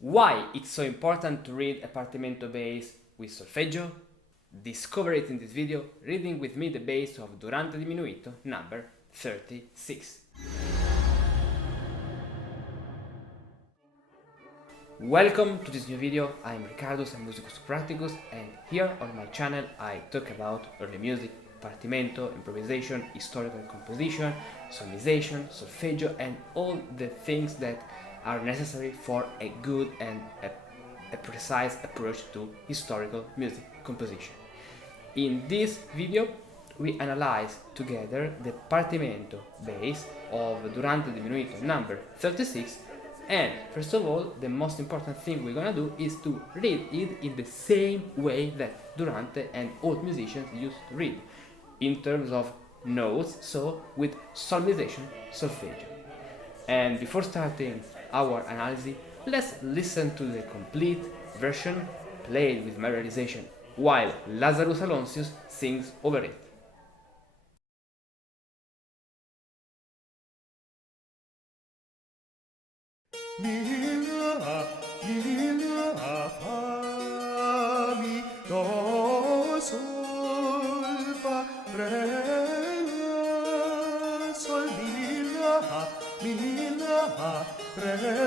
Why it's so important to read a Partimento bass with solfeggio? Discover it in this video, reading with me the bass of Durante diminuito number 36. Welcome to this new video. I'm Riccardo, I'm Musicus Practicus, and here on my channel I talk about early music, Partimento, improvisation, historical composition, solmization, solfeggio, and all the things that are necessary for a good and a precise approach to historical music composition. In this video we analyze together the Partimento bass of Durante diminuito number 36, and first of all the most important thing we're gonna do is to read it in the same way that Durante and old musicians used to read, in terms of notes, so with solmization, solfeggio. And before starting our analysis, let's listen to the complete version played with my realization while Lazarus Alonsius sings over it. Mi la fa mi do sol fa re sol mi la re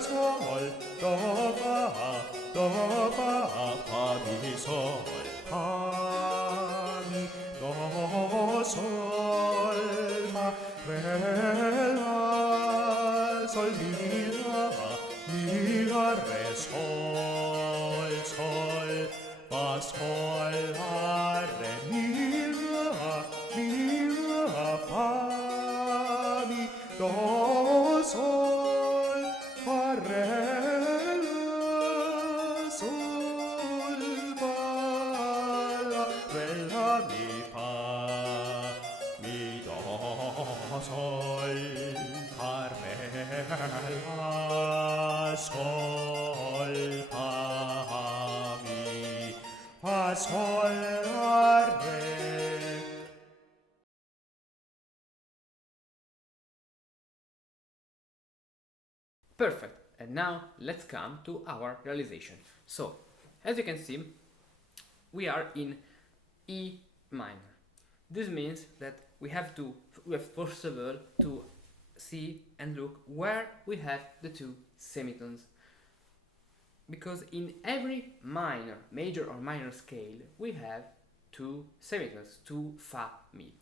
sol do fa mi sol fa mi do sol fa re sol mi la re sol fa re mi la fa mi do sol fa re sol fa la mi fa mi do sol fa re la sol fa mi fa sol la re. Perfect. And now let's come to our realization. So, as you can see, we are in E minor. This means that we have first of all to see and look where we have the two semitones. Because in every minor, major or minor scale, we have two semitones, two fa, mi.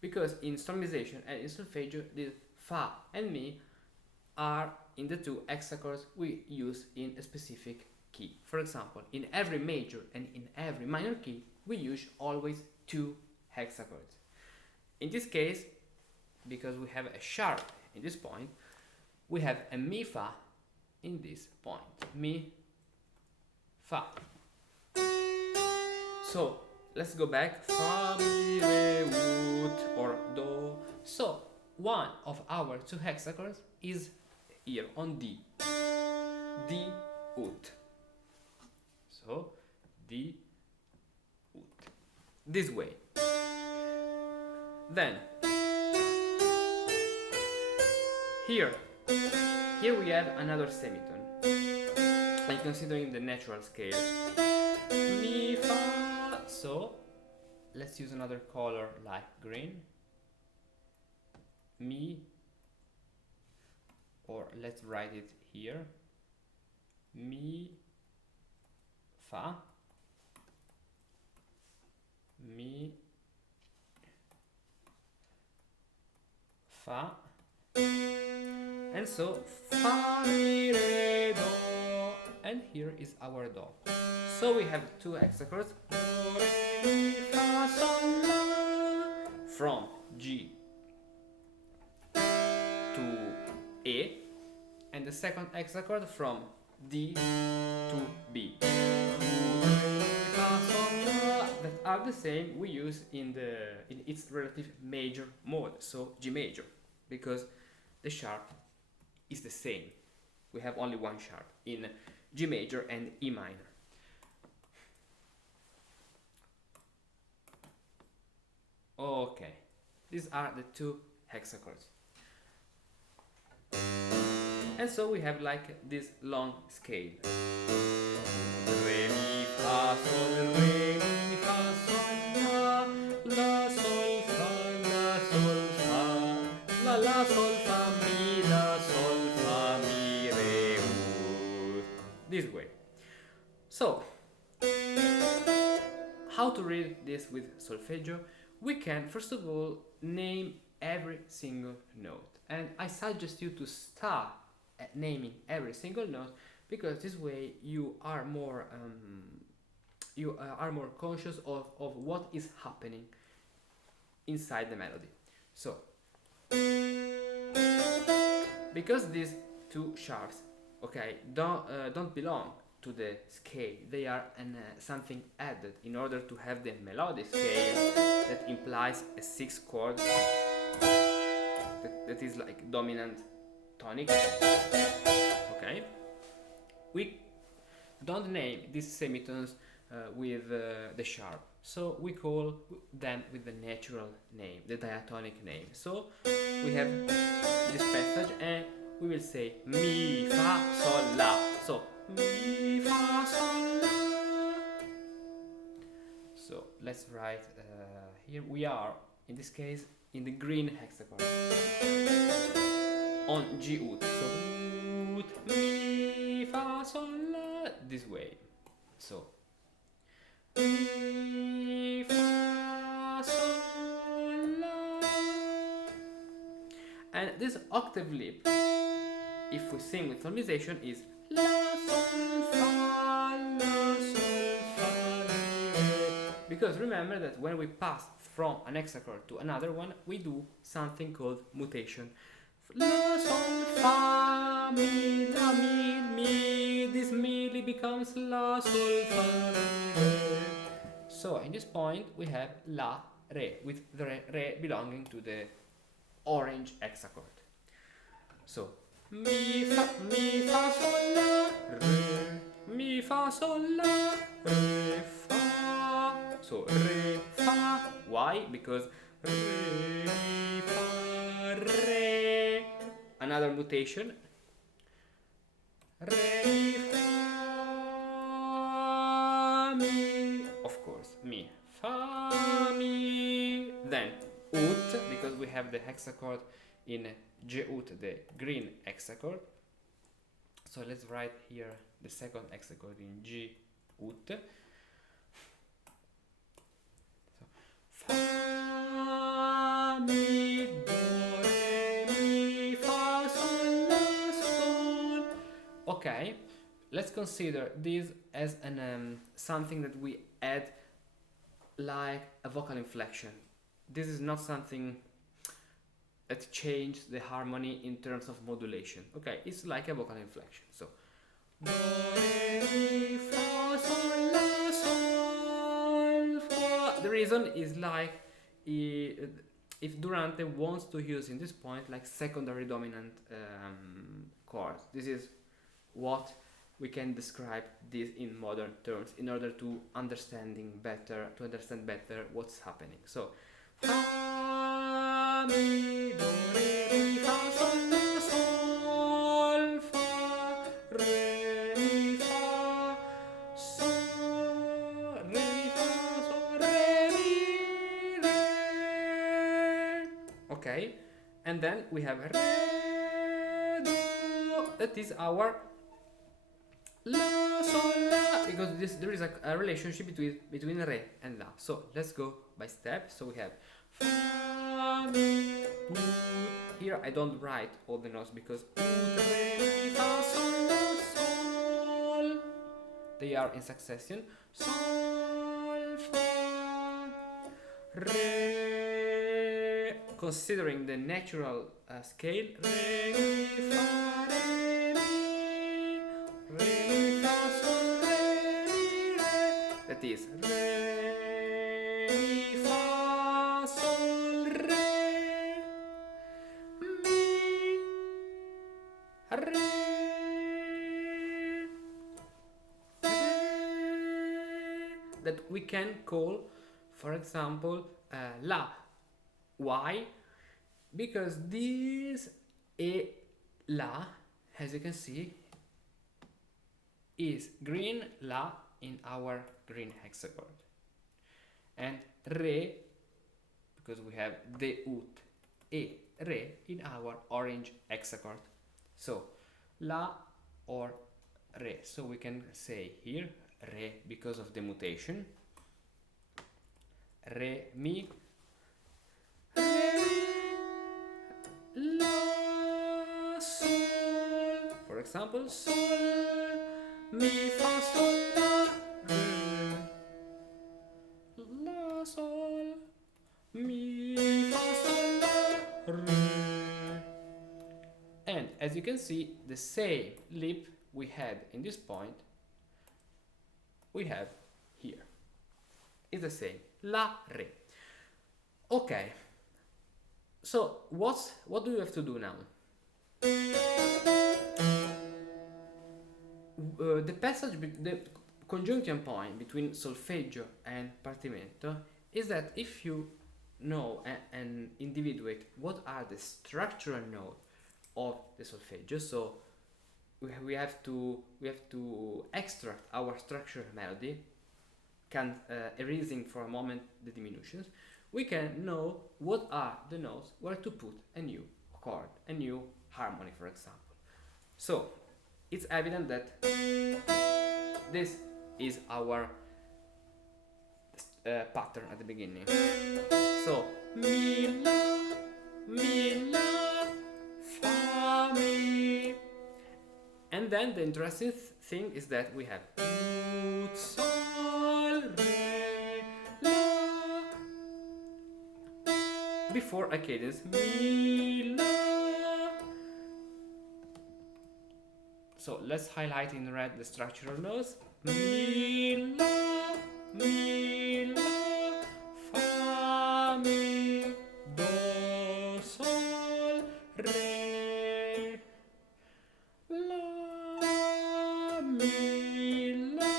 Because in solmization and in solfeggio, the fa and mi are in the two hexachords we use in a specific key. For example, in every major and in every minor key, we use always two hexachords. In this case, because we have a sharp in this point, we have a mi fa in this point. Mi fa. So let's go back. Fa, mi, re, ut, or do. So one of our two hexachords is here on D. D, ut. So D, ut. This way. Then here we have another semitone. And considering the natural scale, mi fa. So let's use another color like green. Mi, or let's write it here. Mi fa, mi fa, and so fa, mi, re, do, and here is our do. So we have two hexachords, do, re, mi, fa, sol, la, from G to E, and the second hexachord from D to B. That are the same we use in its relative major mode, so G major, because the sharp is the same. We have only one sharp in G major and E minor. Okay, these are the two hexachords. And so we have like this long scale. Re, mi, fa, sol, re, mi, fa, sol, la, sol, fa, la, sol, fa, la, sol, fa, mi, la, sol, fa, mi, re, ut. This way. So, how to read this with solfeggio? We can first of all name every single note, and I suggest you to start at naming every single note, because this way you are more conscious of what is happening inside the melody. So, because these two sharps, okay, don't belong to the scale, they are something added in order to have the melodic scale that implies a 6 chord that is like dominant tonic. Okay, we don't name these semitones with the sharp, so we call them with the natural name, the diatonic name. So we have this passage and we will say mi, fa, sol, la. So mi, fa, sol, la. So let's write here we are in this case in the green hexachord on G ut. So ut, mi, fa, sol, la, this way. So mi, fa, sol, la. And this octave leap, if we sing with solmization, is la, sol, fa, la, sol, fa, mi, re. Because remember that when we pass from an hexachord to another one, we do something called mutation. La, sol, fa, mi, la, mi, this mi becomes la, sol, fa, mi, re. So in this point we have la, re, with the re belonging to the orange hexachord. So mi, fa, sol, la, re, mi, fa, sol, la, re, fa. So re, fa. Why? Because re, mi, fa, re. Another mutation. Re, mi, fa, mi. Of course, mi, fa, mi. Then ut, because we have the hexachord in G ut, the green hexachord. So let's write here the second hexachord in G ut. So fa, mi, do, re, mi, fa, sol, la, sol. Okay, let's consider this as an something that we add like a vocal inflection. This is not something that changes the harmony in terms of modulation. Okay, it's like a vocal inflection. So do, re, mi, fa, sol, la, sol, fa. The reason is like if Durante wants to use in this point like secondary dominant chords. This is what we can describe this in modern terms in order to understand better what's happening. So fa, mi, do, re, mi, fa, sol, la, sol, fa, re, mi, fa, sol, re, mi, fa, sol, re, mi, re. Okay, and then we have re, do. That is our la, sol, la, because there is a relationship between re and la. So let's go by steps. So we have fa, mi, ut. Here I don't write all the notes because ut, re, mi, fa, sol, la, sol. They are in succession. Sol, fa, re. Considering the natural scale, re, mi, fa, re, mi, re, mi, fa, sol, re, mi, re. That is re, mi, fa, sol, re, mi, re, re. That we can call, for example, la. Why? Because this e la as you can see, is green La in our green hexachord, and Re, because we have De ut e Re in our orange hexachord. So La or Re. So we can say here Re because of the mutation. Re mi, La Sol. For example, Sol mi fa sol la Re, La Sol mi fa sol la Re. And as you can see, the same lip we had in this point, we have here. It's the same, La, Re. Okay, so what do we have to do now? The passage, the conjunction point between solfeggio and partimento is that if you know and individuate what are the structural notes of the solfeggio, so we have to extract our structural melody, erasing for a moment the diminutions, we can know what are the notes where to put a new chord, a new harmony, for example. So it's evident that this is our pattern at the beginning. So mi la, fa mi, and then the interesting thing is that we have ut, sol, re, la, before a cadence mi la. So let's highlight in red the structural notes. Mi la, fa mi, do, sol, re, la, mi, la.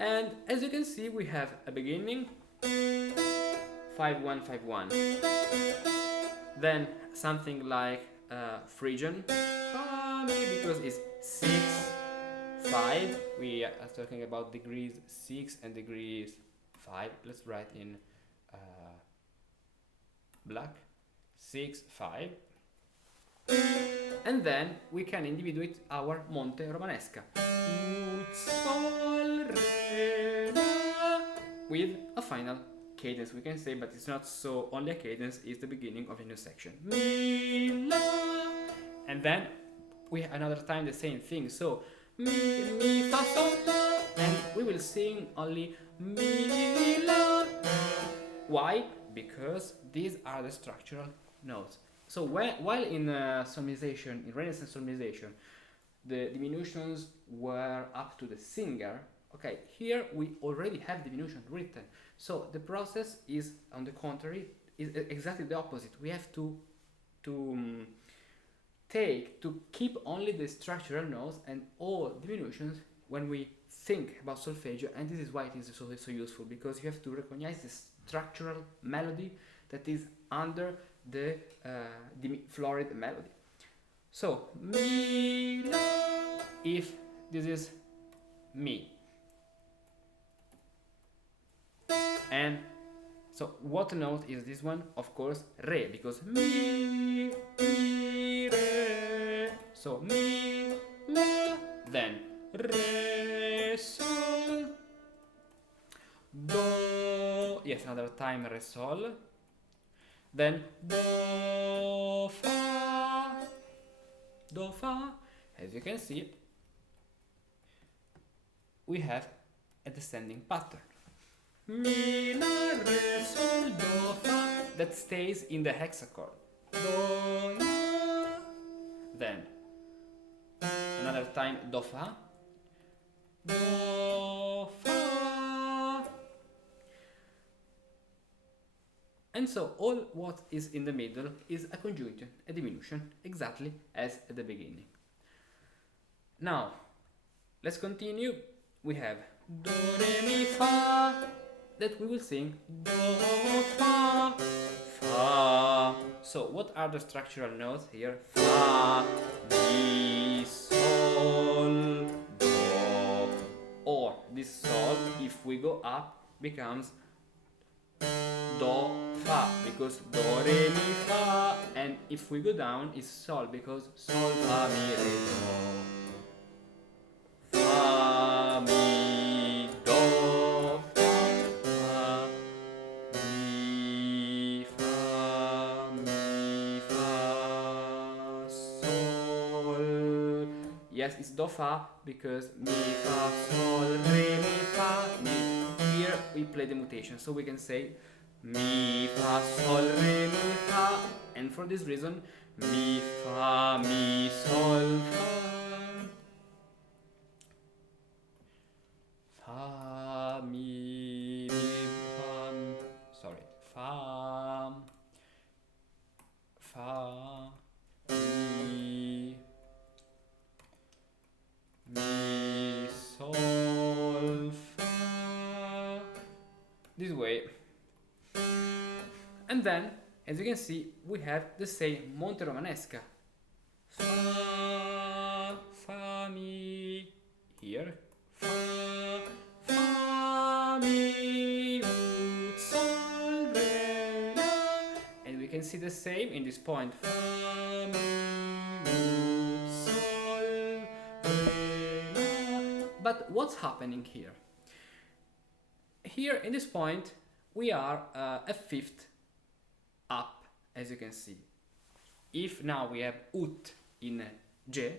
And as you can see, we have a beginning 5-1, 5-1. Then something like Phrygian fa mi, because it's 6, 5. We are talking about degrees 6 and degrees 5. Let's write in black. 6, 5. And then we can individuate our Monte Romanesca. Ut, sol, re, la, with a final cadence, we can say, but it's not so only a cadence, it's the beginning of a new section. Mi, la. And then we another time the same thing. So mi, fa, sol, la, and we will sing only mi, la. Why? Because these are the structural notes. So while in solmization, in Renaissance solmization, the diminutions were up to the singer, okay, here we already have diminution written. So the process is, on the contrary, is exactly the opposite. We have to keep only the structural notes and all diminutions when we think about solfeggio, and this is why it is so useful, because you have to recognize the structural melody that is under the florid melody. So mi, la, if this is mi, and so what note is this one? Of course re, because mi, re. So mi, la, then re, sol, do, yes, another time re, sol, then do, fa, do, fa. As you can see, we have a descending pattern. Mi, la, re, sol, do, fa, that stays in the hexachord. Do, la, then another time do, fa, do, fa. And so all what is in the middle is a conjunction, a diminution, exactly as at the beginning. Now, let's continue. We have do, re, mi, fa, that we will sing do, fa, Fa. So what are the structural notes here? Fa, Mi, Sol, Do. Or this Sol, if we go up, becomes Do, Fa, because Do, Re, Mi, Fa. And if we go down, it's Sol, because Sol, Fa, Mi, Re, Do. Fa, Mi, Do, Fa, Mi, Fa, Sol. Yes, it's Do, Fa, because Mi, Fa, Sol, Re, Mi, Fa, Mi. Here we play the mutation, so we can say Mi, Fa, Sol, Re, Mi, Fa. And for this reason, Mi, Fa, Mi, Sol, Fa. Fa, Mi, Fa, sorry, Fa, Fa, Mi, Sol, Fa, this way. And then, as you can see, we have the same Monte Romanesca. Fa, Fa, Mi, here, Fa, Fa, Mi, Ut, Sol, Re, La. And we can see the same in this point. Fa, Mi, Ut, Sol, Re, La. But what's happening here? Here in this point, we are a fifth up, as you can see. If now we have Ut in G,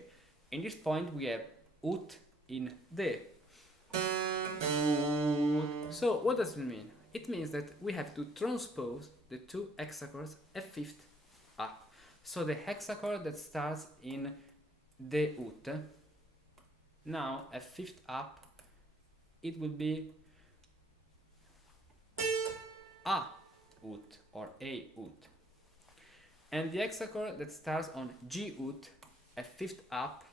in this point we have Ut in D. So what does it mean? It means that we have to transpose the two hexachords a fifth up. So the hexachord that starts in D Ut, now a fifth up, it will be A Ut or A Ut. And the hexachord that starts on G Ut, a fifth up,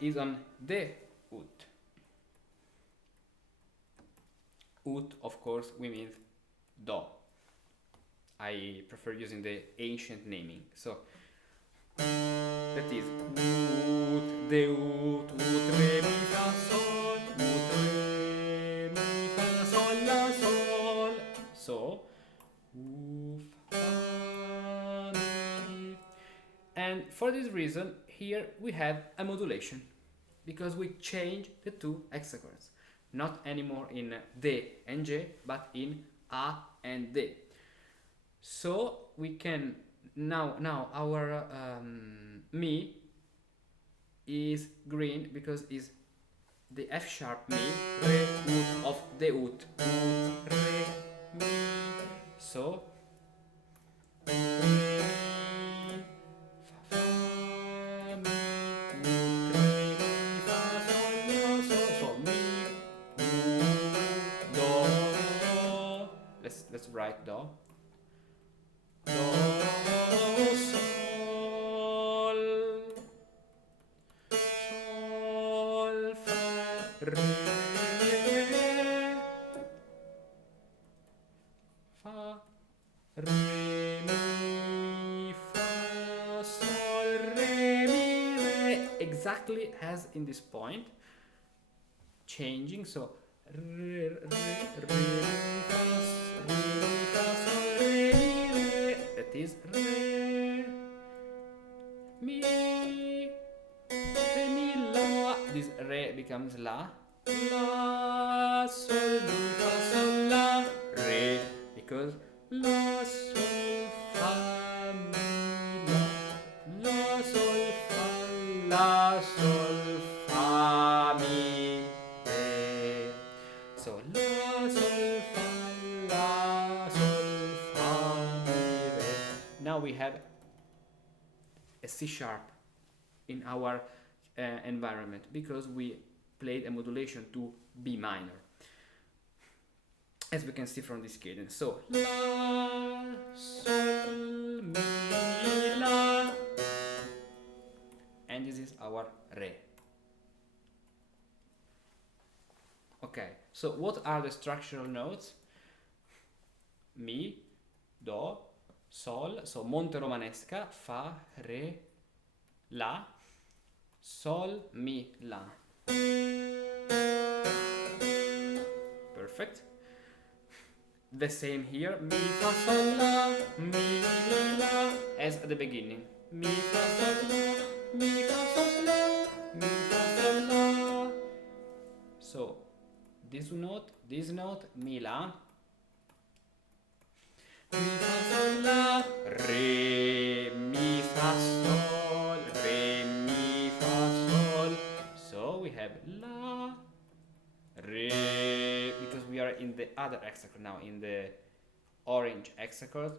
is on D Ut. Ut, of course, we mean Do. I prefer using the ancient naming. So that is Ut, De Ut, Ut, Re, Mi, Fa, Sol, Ut, Re, Mi, Fa, Sol, La, Sol. So, Fa, Mi. And for this reason, here we have a modulation, because we change the two hexachords. Not anymore in D and G, but in A and D. So we can now our Mi is green because is the F sharp Mi, Re, Ut of the Ut. Ut, Re, Mi. So Re, Mi, Fa, Mi, Ut, Re, Mi, Fa, Sol, La, Sol. So Mi, Do. Let's write Do. Do, Sol, Sol, Fa, Re, Fa, Re, Mi, Fa, Sol, Re, Mi, Re. Exactly as in this point, changing. So Re, Mi, Fa, Sol, Re, Mi, Re. That is Re, Mi, Re, Mi, La. This Re becomes La. La, Sol, Mi, Fa, Sol, La, Re. Because La, Sol, Fa, Mi, La. La, Sol, Fa, La, Sol, Fa, Mi, Re. So La, Sol, Fa, La, Sol, Fa, Mi, Re. Now we have a C sharp in our environment, because we played a modulation to B minor, as we can see from this cadence. So La, Sol, Mi, La, and this is our Re. Okay, so what are the structural notes? Mi, do, sol, so monte romanesca, fa, re, la, sol, mi, la. Perfect. The same here, mi, fa, sol, la, mi, la, as at the beginning. Mi, fa, sol, la, mi, fa, sol, la, mi, fa, sol, la. So, this note, mi, la. Mi, fa, sol, la, re, mi, fa, sol, re, mi, fa, sol. So we have la, re, because we are in the other hexachord now, in the orange hexachord,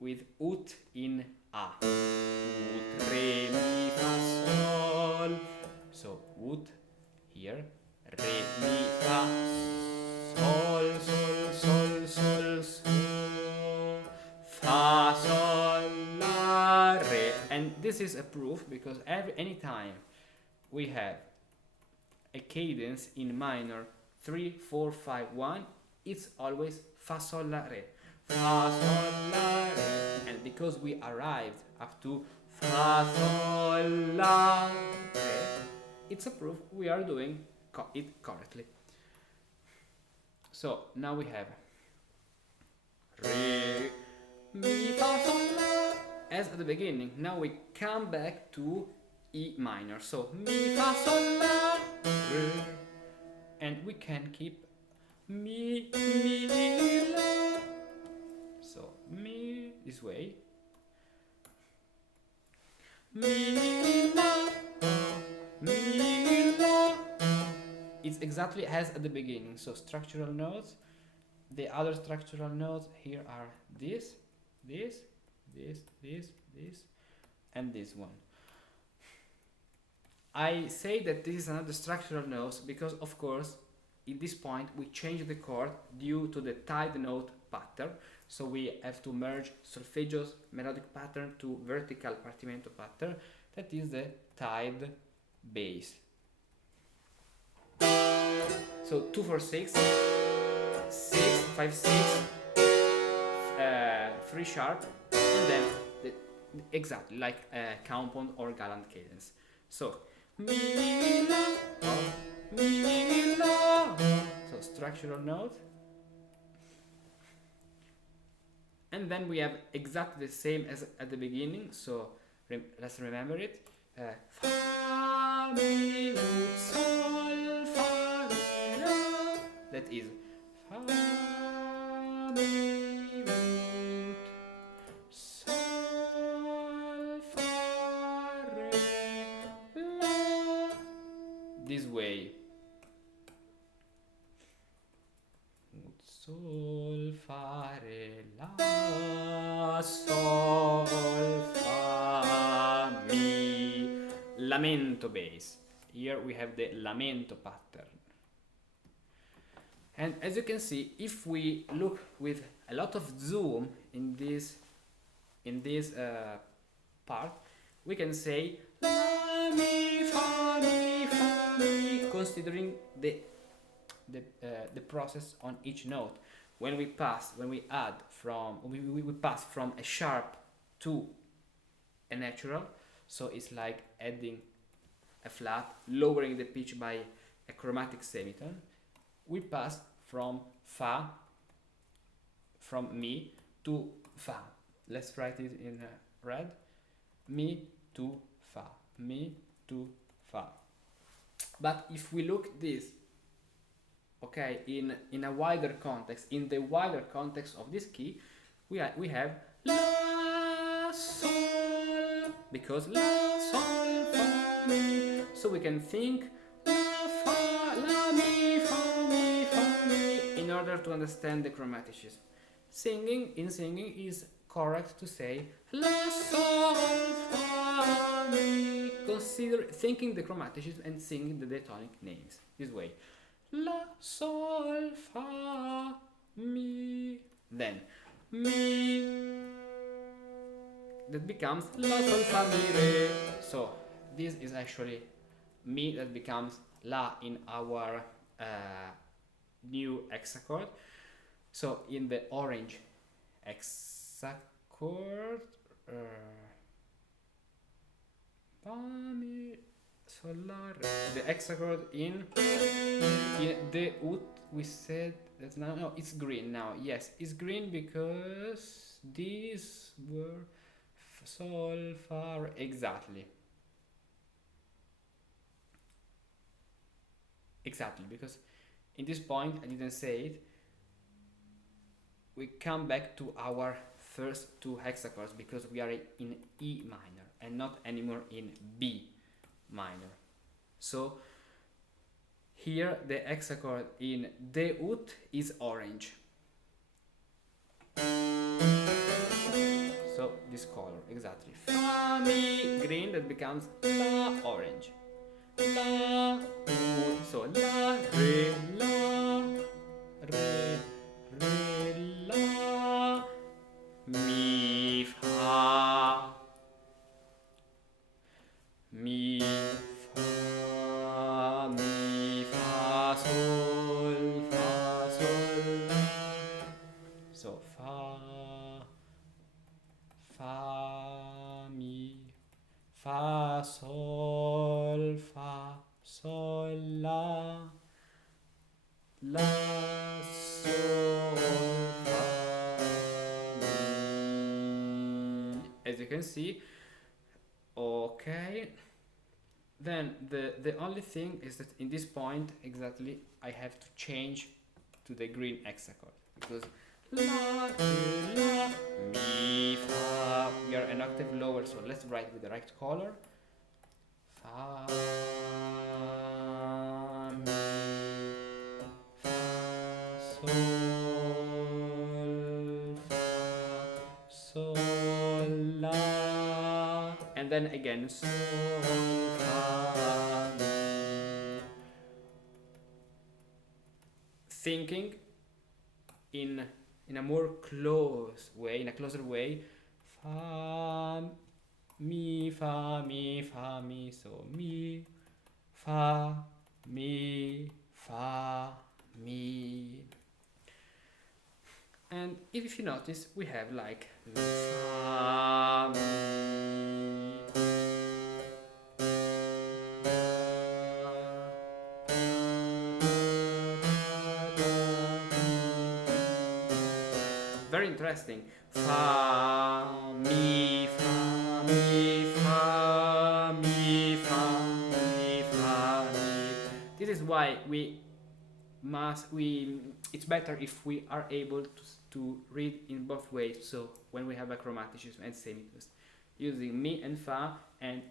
with ut in a. Ut, re, mi, fa, sol. So ut here, re, mi, fa, sol, sol, sol, sol, sol, fa, sol, la, re. And this is a proof because anytime we have a cadence in minor 3, 4, 5, 1, it's always fa, sol, la, re. Fa, sol, la, re. And because we arrived up to fa, sol, la, re, it's a proof we are doing it correctly. So now we have re, mi, fa, sol, la, as at the beginning. Now we come back to E minor. So mi, fa, sol, la, re, and we can keep mi, mi, la. So mi this way, mi, la, mi, la. It's exactly as at the beginning. So structural notes. The other structural notes here are this, and this one. I say that this is another structural note because, of course, at this point we change the chord due to the tied note pattern. So we have to merge solfeggio's melodic pattern to vertical partimento pattern, that is the tied bass. So 2, 4, 6, 6, 5, 6, 3 sharp, and then exactly like a counterpoint or galant cadence. So mi, la, oh, mi, la. So structural note. And then we have exactly the same as at the beginning, so let's remember it. Fa, mi, ut, sol, fa, re, la. That is fa, mi, ut, sol, fa, re, la. This way. Ut, sol, fa, re, la, sol, fa, mi. Lamento bass. Here we have the lamento pattern. And as you can see, if we look with a lot of zoom in this part, we can say la, mi, fa, mi, considering the process on each note. When we pass from a sharp to a natural, so it's like adding a flat, lowering the pitch by a chromatic semitone. We pass from fa, from mi to fa. Let's write it in red. Mi to fa, mi to fa. But if we look this, okay, in a wider context, in the wider context of this key, we have la, sol, because la, sol, fa, mi. So we can think la, fa, la, mi, fa, mi, fa, mi, in order to understand the chromaticism. Singing is correct to say la, sol, fa, mi, thinking the chromaticism and singing the diatonic names this way. La, sol, fa, mi. Then mi, that becomes la, sol, fa, mi, re. So this is actually mi that becomes la in our new hexachord. So in the orange hexachord, fa, mi, sol, la, re. The hexachord in the ut. We said that now. No, it's green now. Yes, it's green because these were sol, fa, re. Exactly. Exactly, because in this point I didn't say it. We come back to our first two hexachords because we are in E minor and not anymore in B minor. So here the hexachord in the ut is orange. So this color, exactly. Fa, mi, green, that becomes la, orange. La, ut, so la, re, la, mi, fa, mi, fa, mi, fa, sol, fa, sol. So fa, mi, fa, sol, la, sol, fa, mi. As you can see, okay. Then the only thing is that in this point exactly I have to change to the green hexachord because la, re, la, mi, fa. We are an octave lower, so let's write with the right color. Fa, mi, fa, sol, la, and then again sol, fa, mi. Thinking in a more close way, in a closer way, fa, mi, fa, mi, fa, mi, so mi, fa, mi, fa, mi. And if you notice, we have like fa, mi, very interesting. Fa, mi, fa, mi, fa, mi, fa, mi, fa, mi. This is why it's better if we are able to read in both ways. So when we have a chromaticism and semitus, using mi and fa and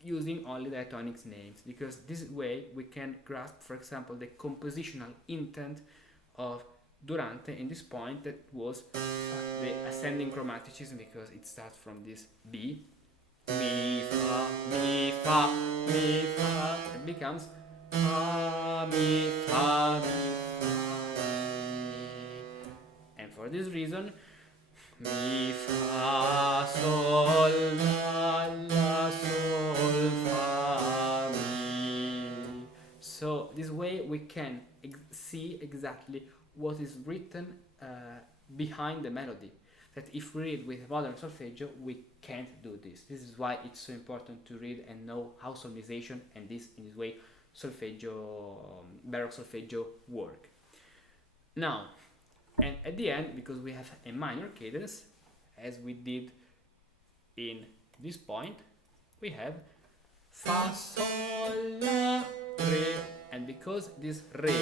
using only the tonics names, because this way we can grasp, for example, the compositional intent of Durante in this point, that was the ascending chromaticism, because it starts from this B, mi, fa, mi, fa, mi, fa, it becomes fa, mi, fa, mi, fa, mi. And for this reason, mi, fa, sol, la, sol, fa, mi. So this way we can see exactly what is written behind the melody. That if we read with modern solfeggio, we can't do this. This is why it's so important to read and know how solmization and this, in this way, solfeggio, Baroque solfeggio work. Now, and at the end, because we have a minor cadence, as we did in this point, we have fa, sol, la, re, and because this re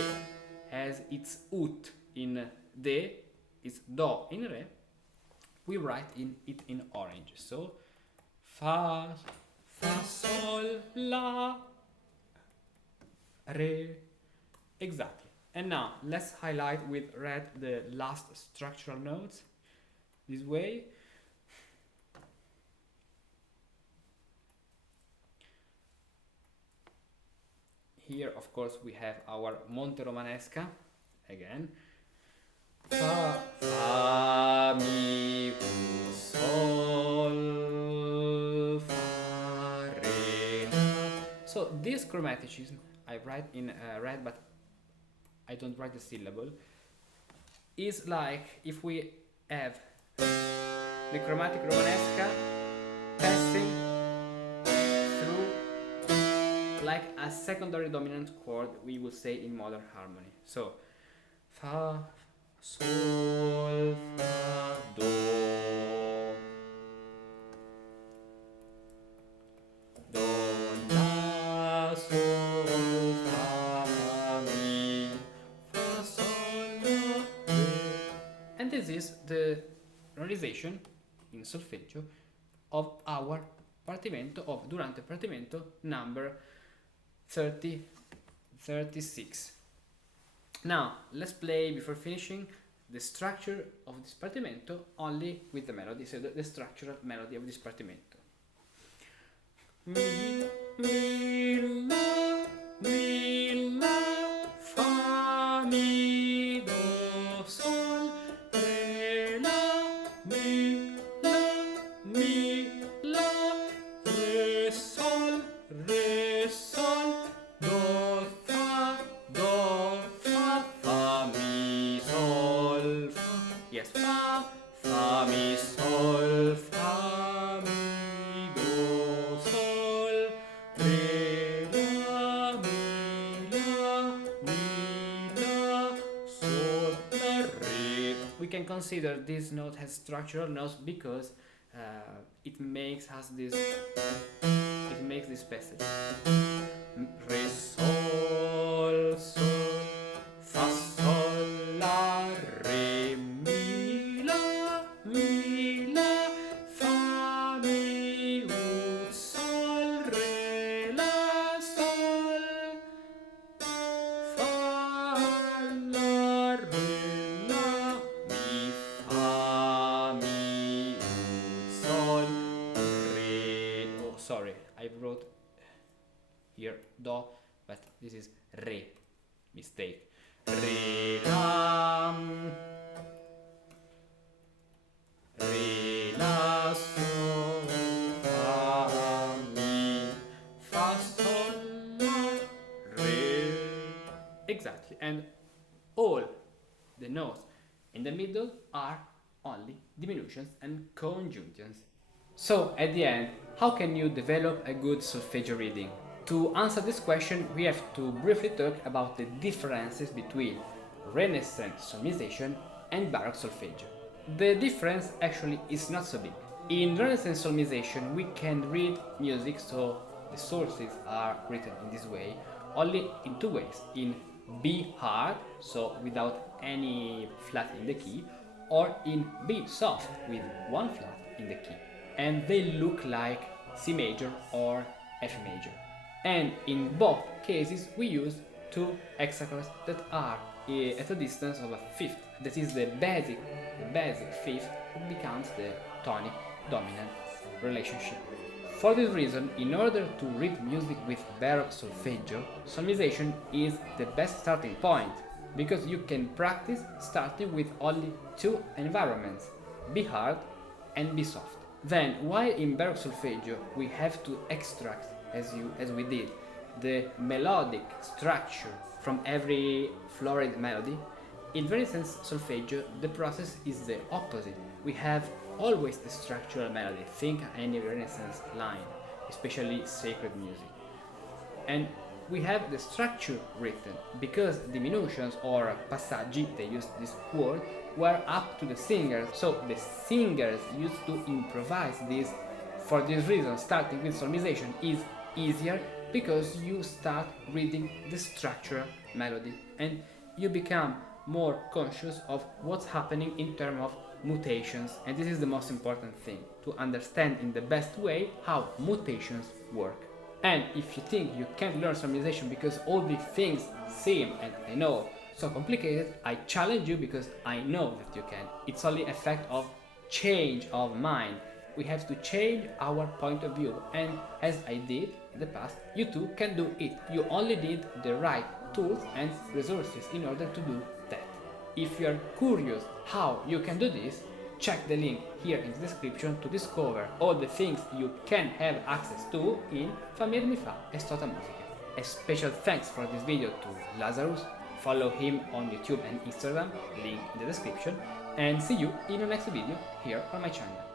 has its ut in de, its do in re, we write it in orange. So fa, sol, la, re, exactly. And now let's highlight with red the last structural notes this way. Here, of course, we have our Monte Romanesca again. Fa, fa, mi, sol, fa, re. So this chromaticism, I write in red, but I don't write the syllable, is like if we have the chromatic Romanesca passing through like a secondary dominant chord, we would say in modern harmony. So fa, sol, fa, do, do, la, sol, fa, mi, fa, sol, la, re. And this is the realization in solfeggio of our Partimento, of Durante Partimento number 36. Now let's play, before finishing, the structure of this Partimento only with the melody, so the structural melody of this Partimento. Mi, la, fa, mi, do, sol, re, la, mi, la, re, sol, do, fa, mi, sol, fa. Yes, fa, mi, sol, fa, mi, do, sol, re, la, sol, la, re. We can consider this note as structural notes because it makes this passage. Re, sol, sol, fa, sol, la, re, mi, la, fa, mi, sol, re, la, sol, fa, la, re, la, mi, fa, mi, sol, re. Oh, sorry, I wrote here do, but this is re, mistake. Re, la, sol, fa, mi, fa, sol, la, re. Exactly, and all the notes in the middle are only diminutions and conjunctions. So at the end, how can you develop a good solfeggio reading? To answer this question, we have to briefly talk about the differences between Renaissance solmization and Baroque solfeggio. The difference actually is not so big. In Renaissance solmization, we can read music, so the sources are written in this way, only in two ways: in B hard, so without any flat in the key, or in B soft, with one flat in the key. And they look like C major or F major. And in both cases we use two hexachords that are at a distance of a fifth. That is the basic fifth that becomes the tonic dominant relationship. For this reason, in order to read music with Baroque solfeggio, solmization is the best starting point, because you can practice starting with only two environments, B hard and B soft. Then, while in Baroque solfeggio we have to extract, as we did, the melodic structure from every florid melody, in Renaissance solfeggio the process is the opposite. We have always the structural melody. Think any Renaissance line, especially sacred music. And we have the structure written, because diminutions or passaggi, they used this word, were up to the singers, so the singers used to improvise this. For this reason, starting with solmization is easier, because you start reading the structural melody and you become more conscious of what's happening in terms of mutations, and this is the most important thing, to understand in the best way how mutations work. And if you think you can't learn solmization because all these things seem, and I know, so complicated, I challenge you, because I know that you can. It's only a fact of change of mind. We have to change our point of view, and as I did in the past, you too can do it. You only need the right tools and resources in order to do that. If you are curious how you can do this, check the link here in the description to discover all the things you can have access to in Fa Mi Re Mi Fa e Tota Musica. A special thanks for this video to Lazarus. Follow him on YouTube and Instagram, link in the description, and see you in the next video here on my channel.